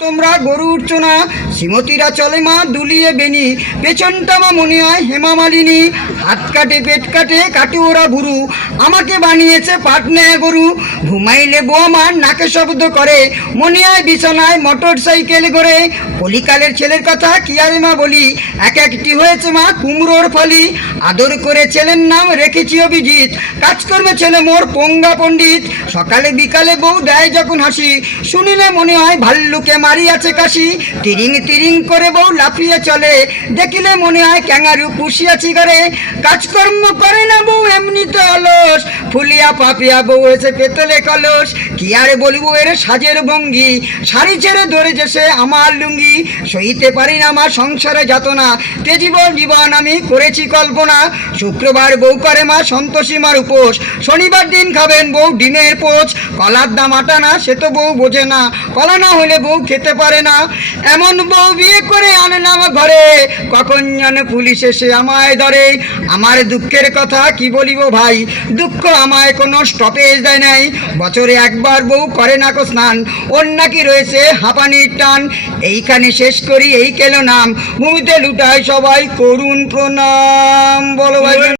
তোমরা গরু উঠছো না, শ্রীমতীরা চলে মা দুলিয়ে বেনি, পেছনটা মা মনে হয় হেমা মালিনী। হাত কাটে পেট কাটে কাটে ওরা ভুরু, আমাকে বানিয়েছে পাটনে গরু। ঘুমাইলে বউ আমার নাকে শব্দ করে, মনে হয় বিছানায় মোটর সাইকেল করে। কলিকালের ছেলের কথা কি আর মা বলি, এক একটি হয়েছে মা কুমড়োর ফলি। আদর করে ছেলের নাম রেখেছি অভিজিৎ, কাজকর্মে ছেলে মোর পঙ্গা পণ্ডিত। সকালে বিকালে বউ দেয় যখন হাসি, শুনিলে মনে হয় ভাল্লুকে মারিয়াছে কাশি। তিরিং তিরিং করে বউ লাফিয়ে চলে, দেখিলে মনে হয় ক্যাঙারু পুষিয়াছি ঘরে। কাজকর্ম করে না বউ এমনিতে অলস, ফুলিয়া পাপিয়া বউ হয়েছে পেতলে কলস। কি আর বলিব এর সাজের ভঙ্গি, শাড়ি ছেড়ে ধরেছে সে আমার লুঙ্গি। সইতে পারি না আমার সংসারে যাতনা, তেজীবন জীবন আমি করেছি কল্পনা। শুক্রবার বউ করে মা সন্তোষী মার উপোস, শনিবার দিন খাবেন বউ ডিমের পোচ। কলার দাম আটা না সে তো বউ বোঝে না, কলা না হলে বউ খেতে পারে না। এমন বউ বিয়ে করে আনলাম ঘরে, কখন যেন পুলিশ এসে আমায় ধরে। আমার দুঃখের কথা কি বলিব ভাই, দুঃখ আমায় কোনো স্টপেজ দেয় নাই। বছরে একবার বউ করে না কো স্নান, ওর নাকি রয়েছে হাঁপানির টান। এইখানে শেষ করি এই কেলো নাম, ভূমিতে লুটায় সবাই করুণ প্রণাম। বলো ভাই।